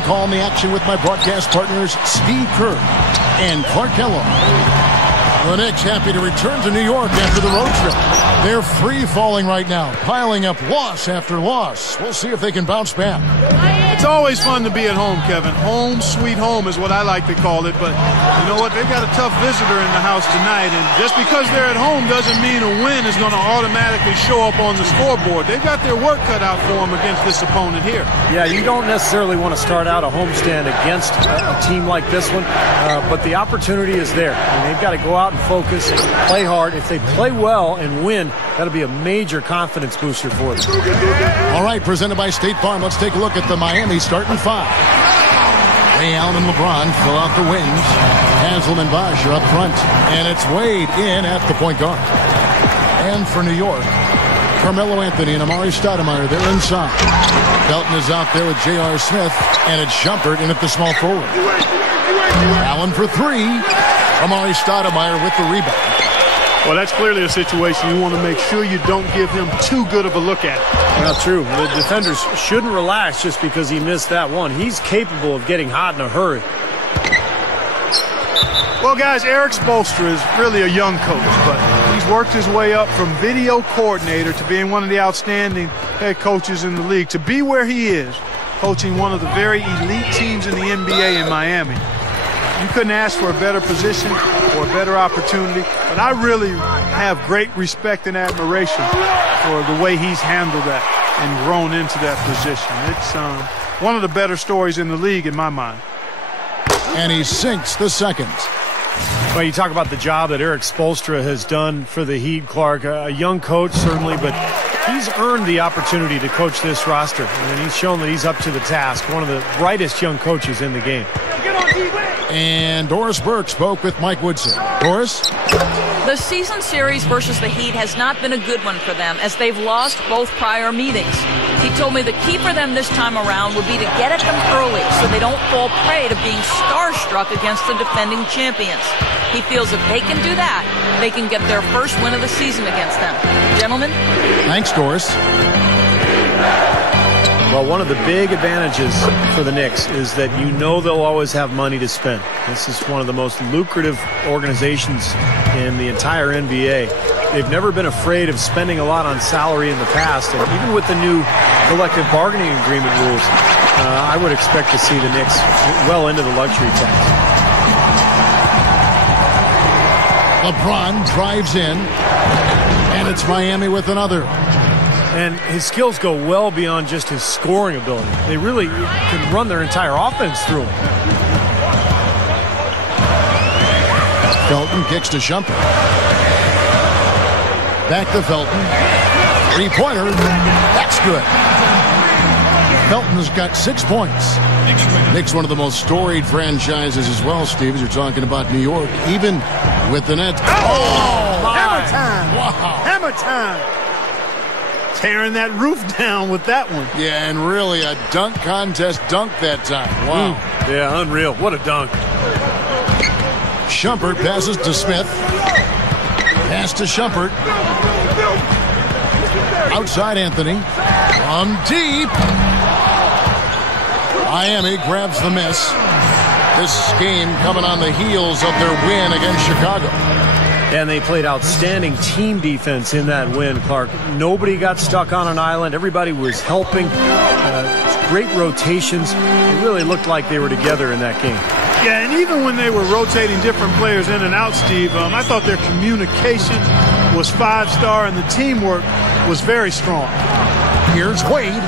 Call me action with my broadcast partners Steve Kerr and Clark Kellogg. The Knicks happy to return to New York after the road trip. They're free-falling right now, piling up loss after loss. We'll see if they can bounce back. It's always fun to be at home, Kevin. Home sweet home is what I like to call it. But you know what? They've got a tough visitor in the house tonight. And just because they're at home doesn't mean a win is going to automatically show up on the scoreboard. They've got their work cut out for them against this opponent here. Yeah, you don't necessarily want to start out a homestand against a team like this one. But the opportunity is there. And they've got to go out and focus, play hard. If they play well and win, that'll be a major confidence booster for them. All right, presented by State Farm. Let's take a look at the Miami starting five. Ray Allen and LeBron fill out the wings. Haslem and Bosh are up front. And it's Wade in at the point guard. And for New York, Carmelo Anthony and Amari Stoudemire, they're inside. Felton is out there with J.R. Smith. And it's Shumpert in at the small forward. Allen for three. Amari Stoudemire with the rebound. Well, that's clearly a situation you want to make sure you don't give him too good of a look at. Well, true. The defenders shouldn't relax just because he missed that one. He's capable of getting hot in a hurry. Well, guys, Eric Spoelstra is really a young coach, but he's worked his way up from video coordinator to being one of the outstanding head coaches in the league. To be where he is, coaching one of the very elite teams in the NBA in Miami. You couldn't ask for a better position or a better opportunity, but I really have great respect and admiration for the way he's handled that and grown into that position. It's one of the better stories in the league in my mind. And he sinks the second. Well, you talk about the job that Eric Spoelstra has done for the Heat, Clark. A young coach, certainly, but he's earned the opportunity to coach this roster, and he's shown that he's up to the task. One of the brightest young coaches in the game. And Doris Burke spoke with Mike Woodson. Doris? The season series versus the Heat has not been a good one for them as they've lost both prior meetings. He told me the key for them this time around would be to get at them early so they don't fall prey to being starstruck against the defending champions. He feels if they can do that, they can get their first win of the season against them. Gentlemen? Thanks, Doris. Well, one of the big advantages for the Knicks is that you know they'll always have money to spend. This is one of the most lucrative organizations in the entire NBA. They've never been afraid of spending a lot on salary in the past, and even with the new collective bargaining agreement rules, I would expect to see the Knicks well into the luxury tax. LeBron drives in, and it's Miami with another. And his skills go well beyond just his scoring ability. They really can run their entire offense through him. Felton kicks to Shumpert. Back to Felton. Three-pointer. That's good. Felton's got 6 points. Knicks one of the most storied franchises as well, Steve, as you're talking about New York, even with the Nets. Oh! Hammer time! Wow. Hammer time! Tearing that roof down with that one. Yeah, and really a dunk contest dunk that time. Wow. Yeah, unreal. What a dunk. Shumpert passes to Smith. Pass to Shumpert. Outside Anthony. From deep. Miami grabs the miss. This game coming on the heels of their win against Chicago. And they played outstanding team defense in that win, Clark. Nobody got stuck on an island. Everybody was helping. Great rotations. It really looked like they were together in that game. Yeah, and even when they were rotating different players in and out, Steve, I thought their communication was 5-star and the teamwork was very strong. Here's Wade.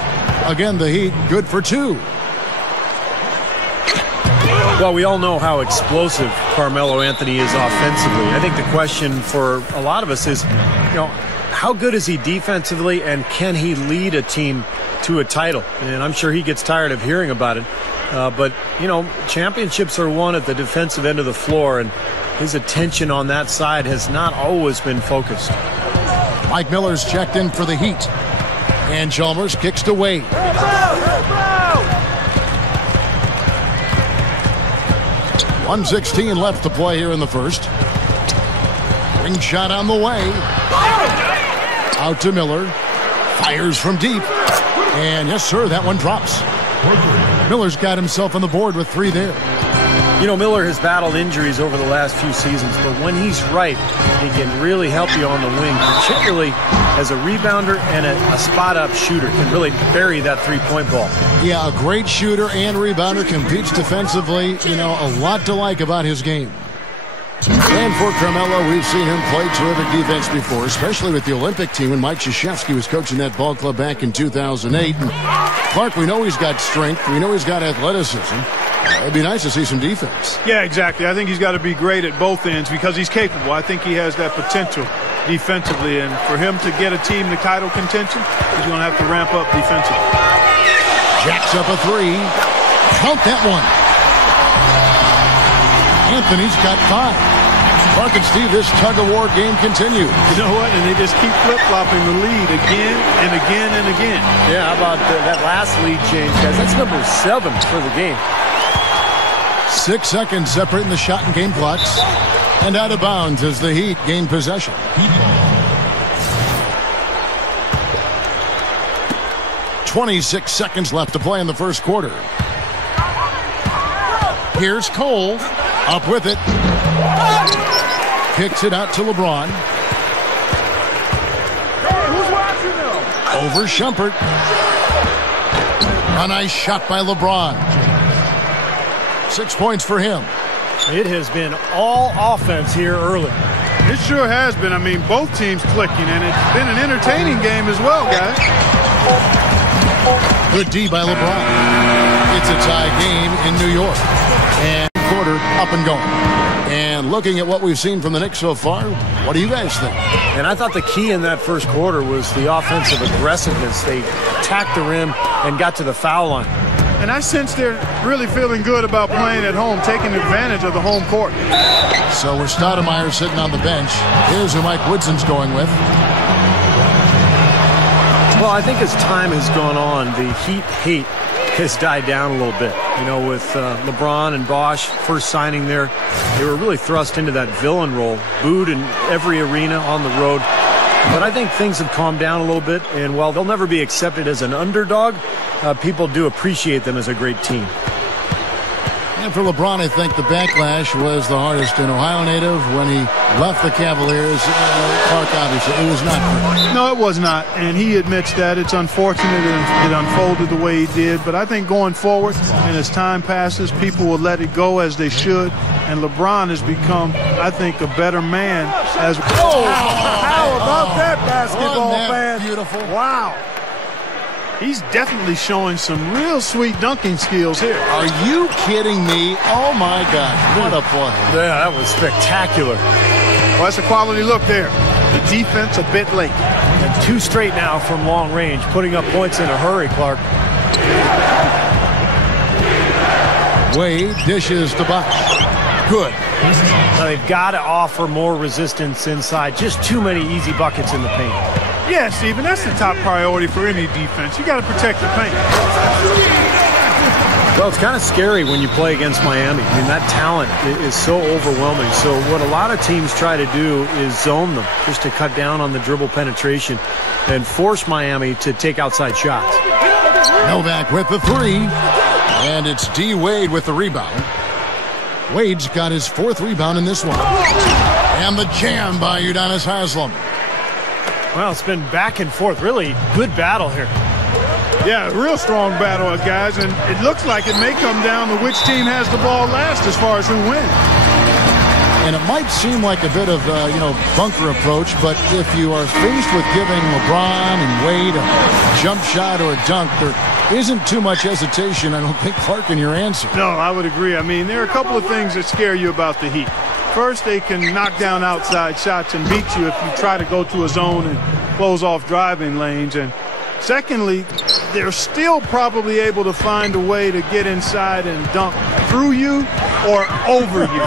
Again, the Heat good for 2. Well, we all know how explosive Carmelo Anthony is offensively. I think the question for a lot of us is, how good is he defensively, and can he lead a team to a title? And I'm sure he gets tired of hearing about it. But championships are won at the defensive end of the floor, and his attention on that side has not always been focused. Mike Miller's checked in for the Heat. And Chalmers kicks to Wade. 1:16 left to play here in the first. Ring shot on the way. Out to Miller. Fires from deep. And yes, sir, that one drops. Miller's got himself on the board with 3 there. You know, Miller has battled injuries over the last few seasons, but when he's right, he can really help you on the wing, particularly as a rebounder and a spot-up shooter, can really bury that three-point ball. Yeah, a great shooter and rebounder, competes defensively. You know, a lot to like about his game. And for Carmelo, we've seen him play terrific defense before, especially with the Olympic team when Mike Krzyzewski was coaching that ball club back in 2008. And Clark, we know he's got strength. We know he's got athleticism. It'd be nice to see some defense. Yeah, exactly. I think he's got to be great at both ends because he's capable. I think he has that potential defensively. And for him to get a team to title contention, he's going to have to ramp up defensively. Jacks up a 3. Count that one. Anthony's got 5. Clark and Steve, this tug-of-war game continues. You know what? And they just keep flip-flopping the lead again and again and again. Yeah, how about that last lead change, guys? That's number 7 for the game. 6 seconds separating the shot and game clocks. And out of bounds as the Heat gain possession. "26 seconds left to play in the first quarter. Here's Cole. Up with it. Kicks it out to LeBron. Over Shumpert. A nice shot by LeBron. 6 points for him. It has been all offense here early. It sure has been. I mean, both teams clicking, and it's been an entertaining game as well, guys. Good D by LeBron. It's a tie game in New York. And quarter up and going. And looking at what we've seen from the Knicks so far, what do you guys think? And I thought the key in that first quarter was the offensive aggressiveness. They attacked the rim and got to the foul line. And I sense they're really feeling good about playing at home, taking advantage of the home court. So we're Stoudemire sitting on the bench. Here's who Mike Woodson's going with. Well, I think as time has gone on, the Heat hate has died down a little bit. You know, with LeBron and Bosh first signing there, they were really thrust into that villain role, booed in every arena on the road. But I think things have calmed down a little bit, and while they'll never be accepted as an underdog, people do appreciate them as a great team. And for LeBron, I think the backlash was the hardest. An Ohio native, when he left the Cavaliers, Clark, obviously, it was not great. No, it was not, and he admits that. It's unfortunate it unfolded the way he did, but I think going forward, and as time passes, people will let it go as they should, and LeBron has become, I think, a better man. As how about that basketball, fan? Beautiful. Wow. He's definitely showing some real sweet dunking skills here. Are you kidding me? Oh, my gosh. What a play. Yeah, that was spectacular. Well, that's a quality look there. The defense a bit late. And 2 straight now from long range, putting up points in a hurry, Clark. Wade dishes to Bosh. Good. Now they've got to offer more resistance inside. Just too many easy buckets in the paint. Yeah, Stephen, that's the top priority for any defense. You got to protect the paint. Well, it's kind of scary when you play against Miami. I mean, that talent is so overwhelming. So what a lot of teams try to do is zone them just to cut down on the dribble penetration and force Miami to take outside shots. Novak with the 3. And it's D. Wade with the rebound. Wade's got his 4th rebound in this one. And the jam by Udonis Haslem. Well, it's been back and forth. Really good battle here. Yeah, real strong battle, guys. And it looks like it may come down to which team has the ball last as far as who wins. And it might seem like a bit of, bunker approach, but if you are faced with giving LeBron and Wade a jump shot or a dunk, there isn't too much hesitation, I don't think, Clark, in your answer. No, I would agree. I mean, there are a couple of things that scare you about the Heat. First, they can knock down outside shots and beat you if you try to go to a zone and close off driving lanes. And secondly, they're still probably able to find a way to get inside and dunk through you or over you.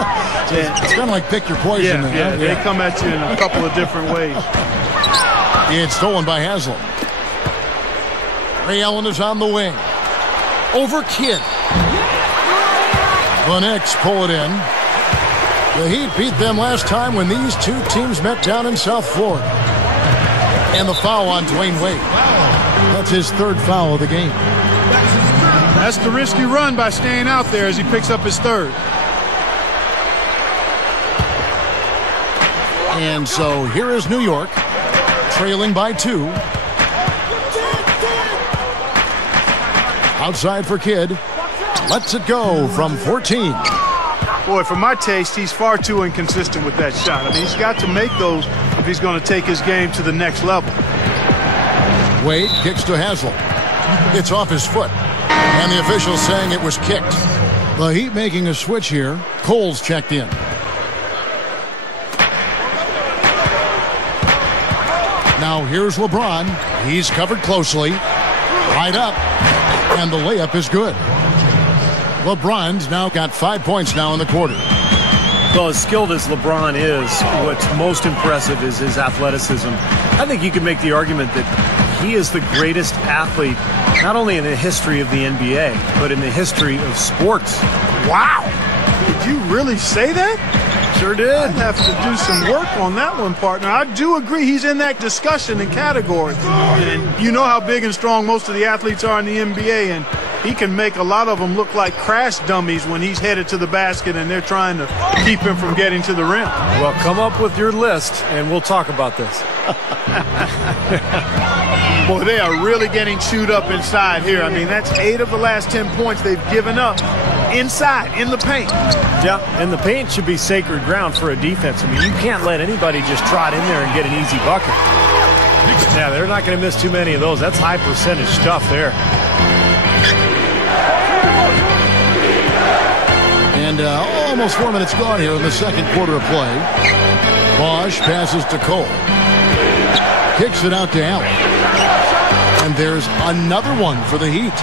It's kind of like pick your poison. Yeah, they come at you in a couple of different ways. It's stolen by Haslem. Ray Allen is on the wing. Over Kidd. The Knicks pull it in. The Heat beat them last time when these two teams met down in South Florida. And the foul on Dwayne Wade. That's his 3rd foul of the game. That's the risky run by staying out there as he picks up his third. And so here is New York, trailing by 2. Outside for Kidd. Lets it go from 14. Boy, for my taste, he's far too inconsistent with that shot. I mean, he's got to make those if he's going to take his game to the next level. Wade kicks to Haslem. It's off his foot. And the official saying it was kicked. The Heat making a switch here. Cole's checked in. Now here's LeBron. He's covered closely. Right up. And the layup is good. LeBron's now got 5 points now in the quarter. Well, as skilled as LeBron is, what's most impressive is his athleticism. I think you could make the argument that he is the greatest athlete, not only in the history of the NBA, but in the history of sports. Wow! Did you really say that? Sure did. I'd have to do some work on that one, partner. I do agree he's in that discussion and category. And you know how big and strong most of the athletes are in the NBA, and he can make a lot of them look like crash dummies when he's headed to the basket and they're trying to keep him from getting to the rim. Well, come up with your list, and we'll talk about this. Boy, they are really getting chewed up inside here. I mean, that's 8 of the last 10 points they've given up inside, in the paint. Yeah, and the paint should be sacred ground for a defense. I mean, you can't let anybody just trot in there and get an easy bucket. Yeah, they're not going to miss too many of those. That's high percentage stuff there. And almost 4 minutes gone here in the second quarter of play. Bosch passes to Cole. Kicks it out to Allen. And there's another one for the Heat.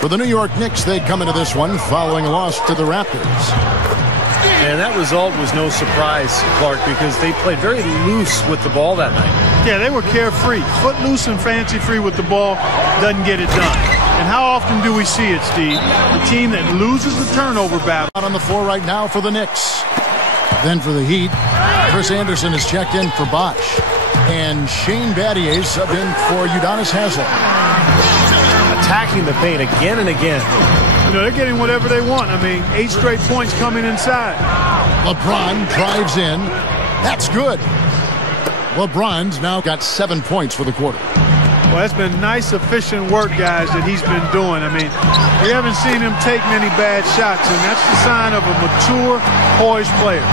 For the New York Knicks, they come into this one following a loss to the Raptors. And that result was no surprise, Clark, because they played very loose with the ball that night. Yeah, they were carefree. Footloose and fancy-free with the ball doesn't get it done. And how often do we see it, Steve? The team that loses the turnover battle. Out on the floor right now for the Knicks. Then for the Heat, Chris Anderson is checked in for Bosch. And Shane Battier subbed in for Udonis Haslem. Attacking the paint again and again. You know, they're getting whatever they want. I mean, 8 straight points coming inside. LeBron drives in. That's good. LeBron's now got 7 points for the quarter. Well, that's been nice, efficient work, guys, that he's been doing. I mean, we haven't seen him take many bad shots, and that's the sign of a mature, poised player.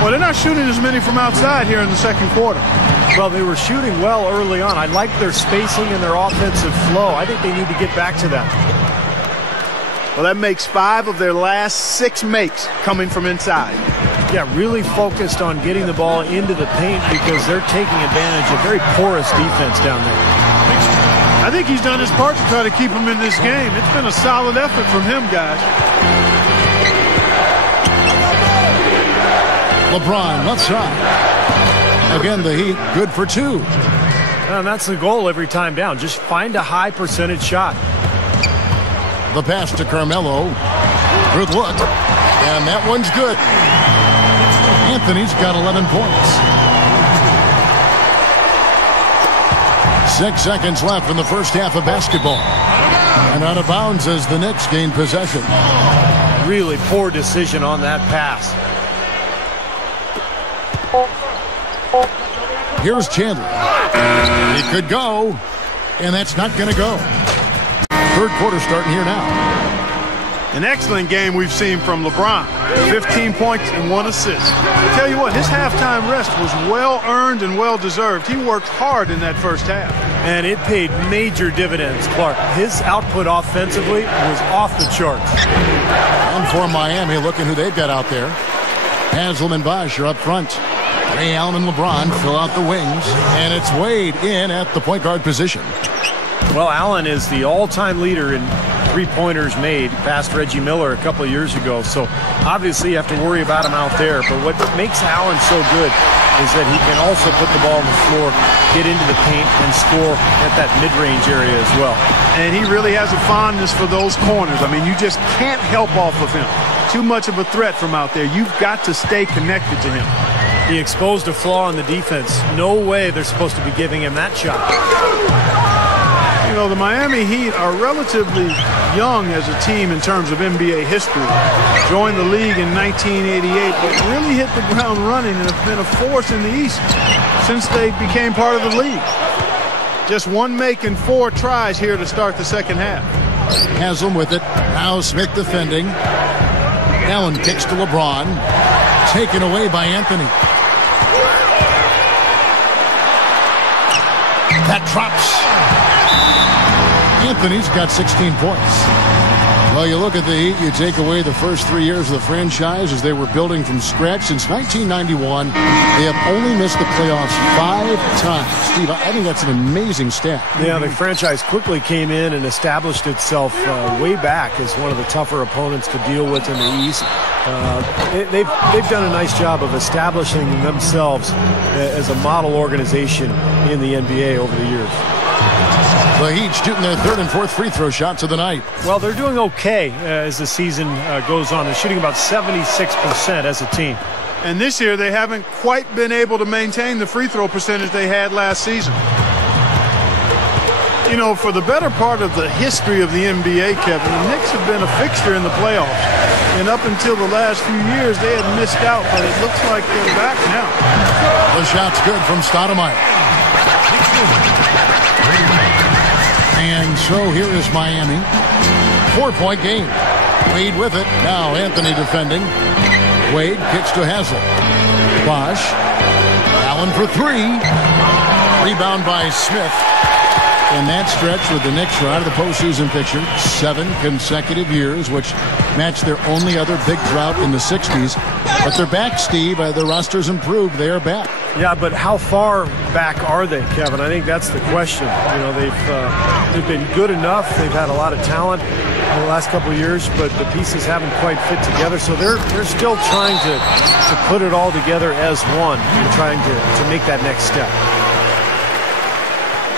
Well, they're not shooting as many from outside here in the second quarter. Well, they were shooting well early on. I like their spacing and their offensive flow. I think they need to get back to that. Well, that makes 5 of their last 6 makes coming from inside. Yeah, really focused on getting the ball into the paint because they're taking advantage of very porous defense down there. I think he's done his part to try to keep him in this game. It's been a solid effort from him, guys. LeBron left side. Again, the Heat good for 2. And that's the goal every time down. Just find a high percentage shot. The pass to Carmelo. Good look. And that one's good. Anthony's got 11 points. 6 seconds left in the first half of basketball. And out of bounds as the Knicks gain possession. Really poor decision on that pass. Here's Chandler. It could go, and that's not going to go. Third quarter starting here now. An excellent game we've seen from LeBron. 15 points and 1 assist. I tell you what, his halftime rest was well-earned and well-deserved. He worked hard in that first half. And it paid major dividends, Clark. His output offensively was off the charts. And for Miami, looking who they've got out there. Haslem and Bosch are up front. Ray Allen and LeBron fill out the wings. And it's Wade in at the point guard position. Well, Allen is the all-time leader in three-pointers made past Reggie Miller a couple of years ago. So obviously you have to worry about him out there. But what makes Allen so good is that he can also put the ball on the floor, get into the paint, and score at that mid-range area as well. And he really has a fondness for those corners. I mean, you just can't help off of him. Too much of a threat from out there. You've got to stay connected to him. He exposed a flaw in the defense. No way they're supposed to be giving him that shot. You know, the Miami Heat are relatively young as a team in terms of NBA history. Joined the league in 1988, but really hit the ground running and have been a force in the East since they became part of the league. Just one make and 4 tries here to start the second half. Haslam with it. Now Smith defending. Allen kicks to LeBron. Taken away by Anthony. That drops. Anthony's got 16 points. Well, you look at the Heat, you take away the first 3 years of the franchise as they were building from scratch. Since 1991, they have only missed the playoffs 5 times. Steve, I think that's an amazing stat. Yeah, the franchise quickly came in and established itself way back as one of the tougher opponents to deal with in the East. They've done a nice job of establishing themselves as a model organization in the NBA over the years. The Heat shooting their 3rd and 4th free throw shots of the night. Well, they're doing okay as the season goes on. They're shooting about 76% as a team. And this year they haven't quite been able to maintain the free throw percentage they had last season. You know, for the better part of the history of the NBA, Kevin, the Knicks have been a fixture in the playoffs. And up until the last few years, they had missed out, but it looks like they're back now. The shot's good from Stoudemire. And so here is Miami. 4-point game. Wade with it. Now Anthony defending. Wade kicks to Haslam. Bosh. Allen for 3. Rebound by Smith. In that stretch with the Knicks are out of the postseason picture 7 consecutive years, which matched their only other big drought in the 60s. But they're back, Steve. Their roster's improved. They are back. Yeah, but how far back are they, Kevin? I think that's the question. You know, they've been good enough. They've had a lot of talent in the last couple of years, but the pieces haven't quite fit together. So they're still trying to put it all together as one and trying to make that next step.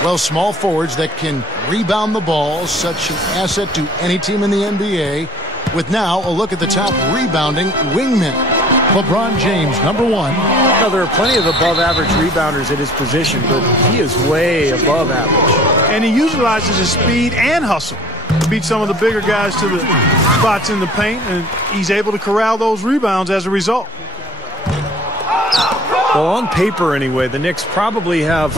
Well, small forwards that can rebound the ball, such an asset to any team in the NBA. With now a look at the top rebounding wingmen. LeBron James, number 1. Now, there are plenty of above-average rebounders at his position, but he is way above average. And he utilizes his speed and hustle to beat some of the bigger guys to the spots in the paint, and he's able to corral those rebounds as a result. Well, on paper anyway, the Knicks probably have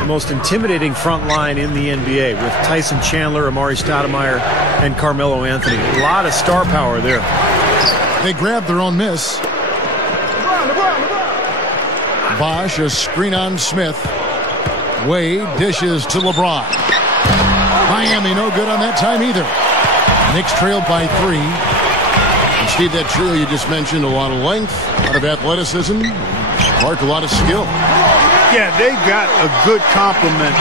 the most intimidating front line in the NBA with Tyson Chandler, Amari Stoudemire, and Carmelo Anthony. A lot of star power there. They grabbed their own miss. Bosh, a screen on Smith. Wade dishes to LeBron. Miami no good on that time either. Knicks trailed by 3. And Steve, that trio you just mentioned, a lot of length, a lot of athleticism, Mark, a lot of skill. Yeah, they've got a good complement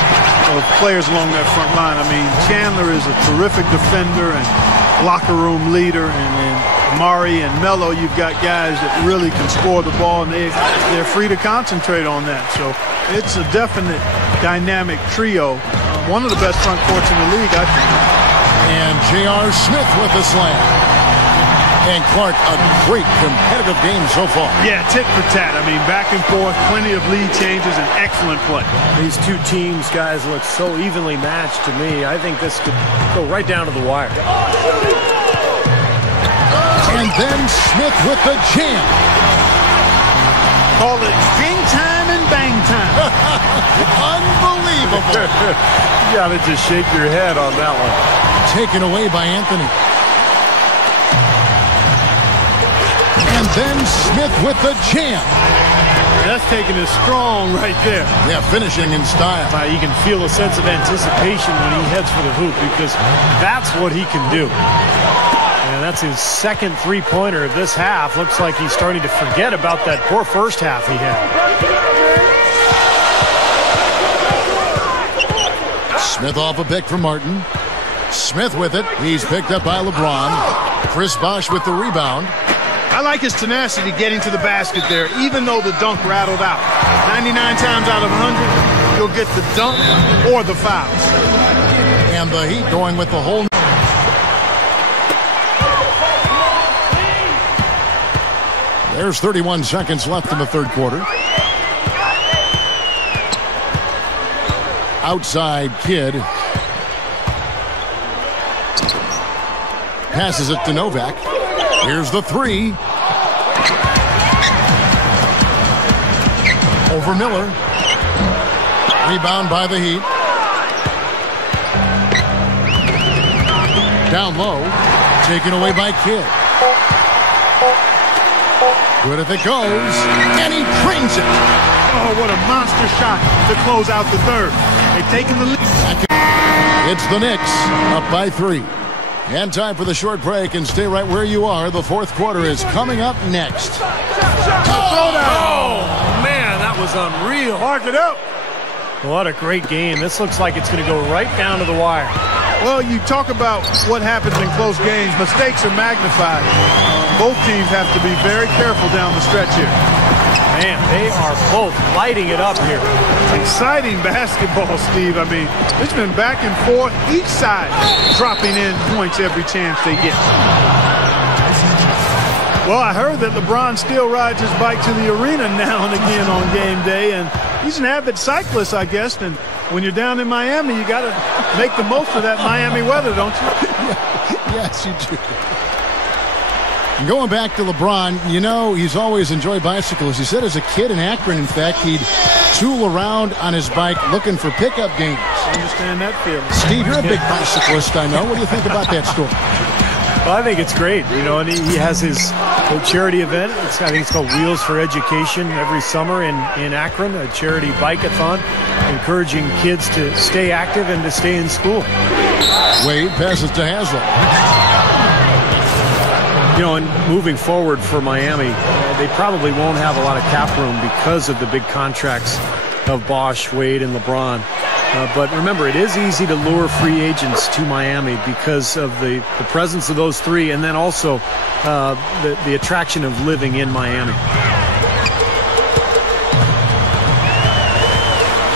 of players along that front line. I mean, Chandler is a terrific defender and locker room leader, and Amari and Melo, you've got guys that really can score the ball, and they're free to concentrate on that. So it's a definite dynamic trio. One of the best front courts in the league, I think. And J.R. Smith with the slam. And Clark, a great competitive game so far. Yeah, tit for tat. I mean, back and forth, plenty of lead changes, and excellent play. These two teams, guys, look so evenly matched to me. I think this could go right down to the wire. And then Smith with the jam. Call it bing time and bang time. Unbelievable. You gotta just shake your head on that one. Taken away by Anthony. And then Smith with the jam. That's taking it strong right there. Yeah, finishing in style. You can feel a sense of anticipation when he heads for the hoop because that's what he can do. And that's his second three-pointer of this half. Looks like he's starting to forget about that poor first half he had. Smith off a pick from Martin. Smith with it. He's picked up by LeBron. Chris Bosh with the rebound. I like his tenacity getting to the basket there, even though the dunk rattled out. 99 times out of 100, you'll get the dunk or the fouls. And the Heat going with the whole... There's 31 seconds left in the third quarter. Outside Kidd. passes it to Novak. Here's the three. Over Miller. Rebound by the Heat. Down low. Taken away by Kidd. Good if it goes. And he drains it. Oh, what a monster shot to close out the third. They've taken the lead. It's the Knicks up by 3. And time for the short break, and stay right where you are. The fourth quarter is coming up next. Oh, man, that was unreal. Mark it up. What a great game. This looks like it's going to go right down to the wire. Well, you talk about what happens in close games. Mistakes are magnified. Both teams have to be very careful down the stretch here. Man, they are both lighting it up here. Exciting basketball, Steve. I mean, it's been back and forth. Each side dropping in points every chance they get. Well, I heard that LeBron still rides his bike to the arena now and again on game day, and he's an avid cyclist, I guess. And when you're down in Miami, you got to make the most of that Miami weather, don't you? Yes, you do. Going back to LeBron, you know, he's always enjoyed bicycles. He said as a kid in Akron, in fact, he'd tool around on his bike looking for pickup games. I understand that feeling. Steve, you're a big bicyclist, I know. What do you think about that story? Well, I think it's great, you know, and he has his charity event. I think it's called Wheels for Education every summer in Akron, a charity bike-a-thon, encouraging kids to stay active and to stay in school. Wade passes to Haslem. You know, and moving forward for Miami, they probably won't have a lot of cap room because of the big contracts of Bosh, Wade, and LeBron. But remember, it is easy to lure free agents to Miami because of the presence of those three, and then also the attraction of living in Miami.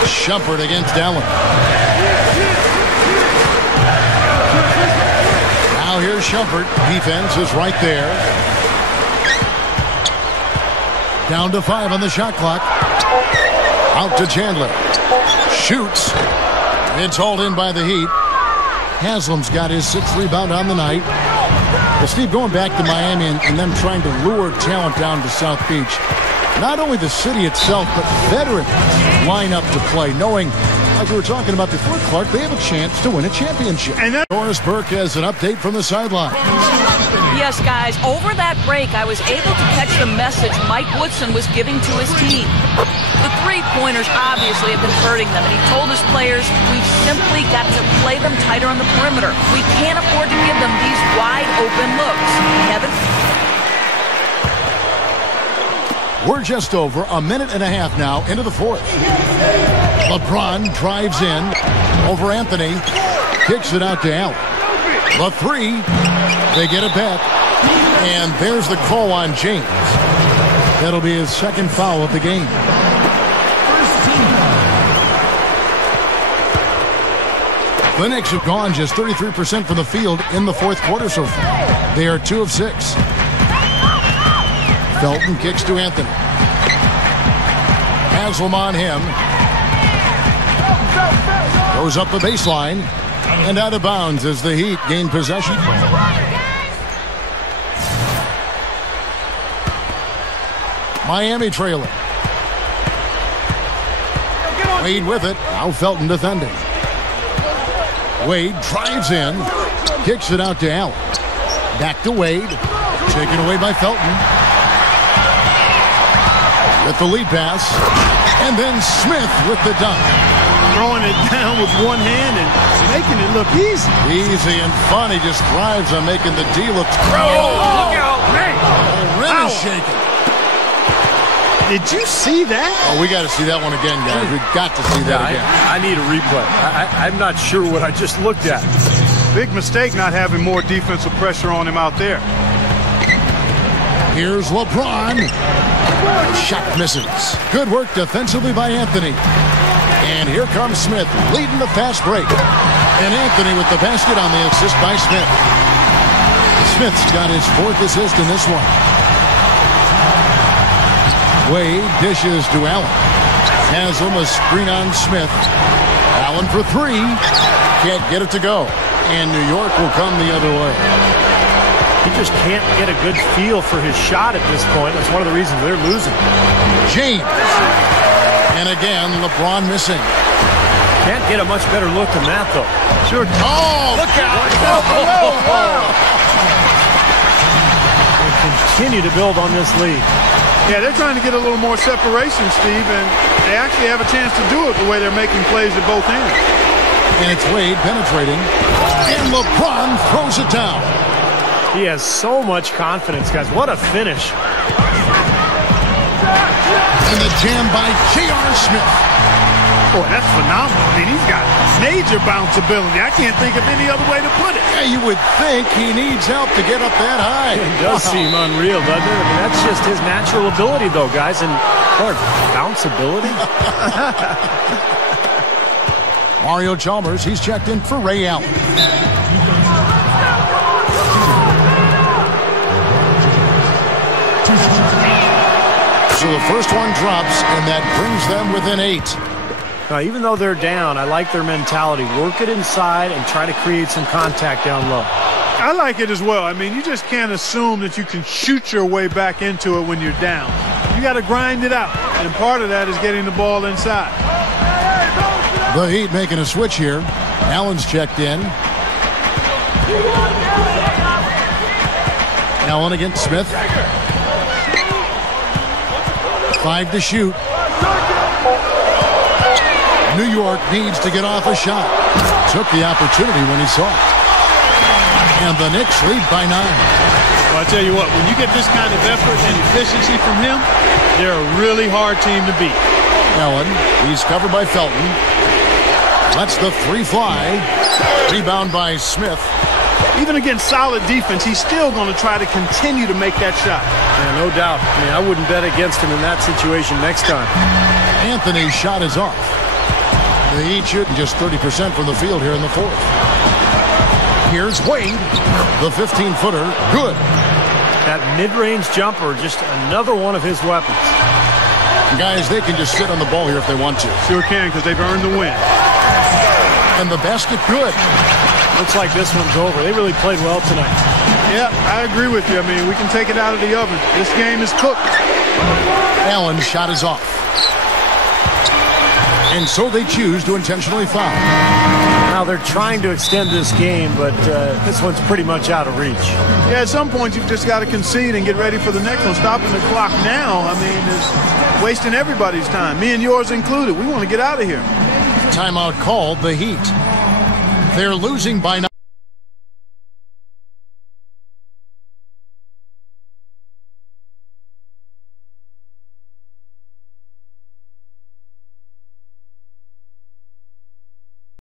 Shumpert against Allen. Now here's Shumpert. Defense is right there. Down to 5 on the shot clock. Out to Chandler. Shoots. It's hauled in by the Heat. Haslam's got his 6th rebound on the night. Well, Steve, going back to Miami and them trying to lure talent down to South Beach, not only the city itself, but veterans line up to play, knowing, like we were talking about before, Clark, they have a chance to win a championship. And Doris Burke has an update from the sideline. Yes, guys, over that break, I was able to catch the message Mike Woodson was giving to his team. The three-pointers obviously have been hurting them, and he told his players, we've simply got to play them tighter on the perimeter. We can't afford to give them these wide-open looks. Kevin? We're just over a minute and a half now into the fourth. LeBron drives in over Anthony, kicks it out to Allen. The three, they get it back, and there's the call on James. That'll be his 2nd foul of the game. The Knicks have gone just 33% from the field in the fourth quarter so far. They are 2 of 6. Felton kicks to Anthony. Haslam on him. Goes up the baseline and out of bounds as the Heat gain possession. Miami trailing. Wade with it. Now Felton defending. Wade drives in. Kicks it out to Allen. Back to Wade. Taken away by Felton. With the lead pass. And then Smith with the dunk. Throwing it down with one hand and making it look easy. Easy and fun. He just thrives on making the D look. Look out, man. The rim is shaking. Did you see that? Oh, we got to see that one again, guys. We've got to see that again. I need a replay. I'm not sure what I just looked at. Big mistake not having more defensive pressure on him out there. Here's LeBron. Shot misses. Good work defensively by Anthony. And here comes Smith leading the fast break. And Anthony with the basket on the assist by Smith. Smith's got his 4th assist in this one. Wade dishes to Allen. Haslam a screen on Smith. Allen for 3. Can't get it to go. And New York will come the other way. He just can't get a good feel for his shot at this point. That's one of the reasons they're losing. James. And again, LeBron missing. Can't get a much better look than that, though. Sure. Oh, look out. They continue to build on this lead. Yeah, they're trying to get a little more separation, Steve, and they actually have a chance to do it the way they're making plays at both ends. And it's Wade penetrating. And LeBron throws it down. He has so much confidence, guys. What a finish. And the jam by J.R. Smith. Boy, that's phenomenal. I mean, he's got major bounce ability. I can't think of any other way to put it. Yeah, you would think he needs help to get up that high. It does seem unreal, doesn't it? I mean, that's just his natural ability, though, guys. And bounce ability. Mario Chalmers, he's checked in for Ray Allen. So the first one drops, and that brings them within 8. Now, even though they're down, I like their mentality. Work it inside and try to create some contact down low. I like it as well. I mean, you just can't assume that you can shoot your way back into it when you're down. You got to grind it out, and part of that is getting the ball inside. The Heat making a switch here. Allen's checked in. Allen against Smith. 5 to shoot. New York needs to get off a shot. Took the opportunity when he saw it. And the Knicks lead by 9. Well, I tell you what, when you get this kind of effort and efficiency from him, they're a really hard team to beat. Allen, he's covered by Felton. Lets the 3 fly. Rebound by Smith. Even against solid defense, he's still going to try to continue to make that shot. Yeah, no doubt. I mean, I wouldn't bet against him in that situation next time. Anthony's shot is off. The Heat shooting just 30% from the field here in the 4th. Here's Wade. The 15-footer. Good. That mid-range jumper, just another one of his weapons. Guys, they can just sit on the ball here if they want to. Sure can, because they've earned the win. And the basket good. Looks like this one's over. They really played well tonight. Yeah, I agree with you. I mean, we can take it out of the oven. This game is cooked. Allen's shot is off. And so they choose to intentionally foul. Now they're trying to extend this game, but this one's pretty much out of reach. Yeah, at some point you've just got to concede and get ready for the next one. Stopping the clock now, I mean, is wasting everybody's time, me and yours included. We want to get out of here. Timeout called the Heat. They're losing by 9.